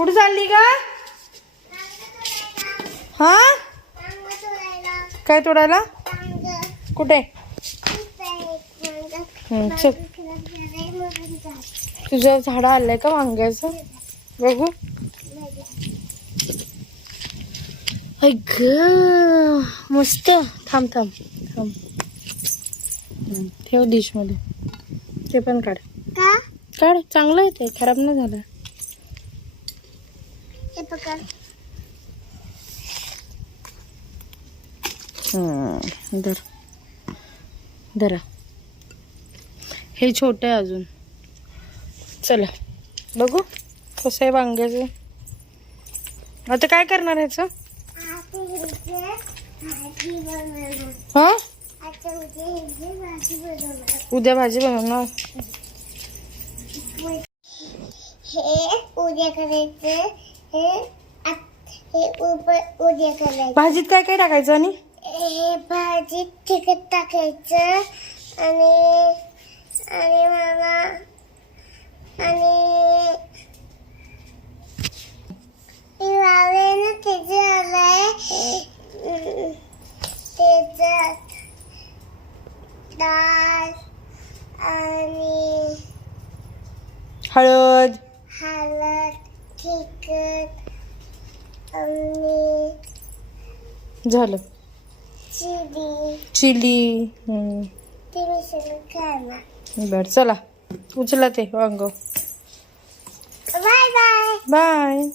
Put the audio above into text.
कुठे चालली का हा? काय तोडायला? कुठे? चल. तुझ्या झाड आलंय का वांग्याचं? बघू. ऐक मस्त. थांब थांब थांब. ठेव डिशमध्ये ते पण काढ. काढ चांगलं आहे ते. खराब नाही झालं. धर. धरा. हे छोटं आहे अजून. चला. बघू कसं आहे वांग्याचं. आता काय करणार ह्याचं हां? उद्या भाजी बनवणार उद्या भाजी बनवणार. हे उद्या करायचं. हे आत- हे उप- उद्या करायचं. भाजीत काय काय टाकायचं आणि? हे भाजीत तिखट टाकायचं आणि आणि मामा आणि ते वावे ना त्याचे आलंय अं, त्याच्यात डाळ आणि हळद. हळद. झालं. चिली. बरं चला. उचला ते वांग. Bye bye. बाय.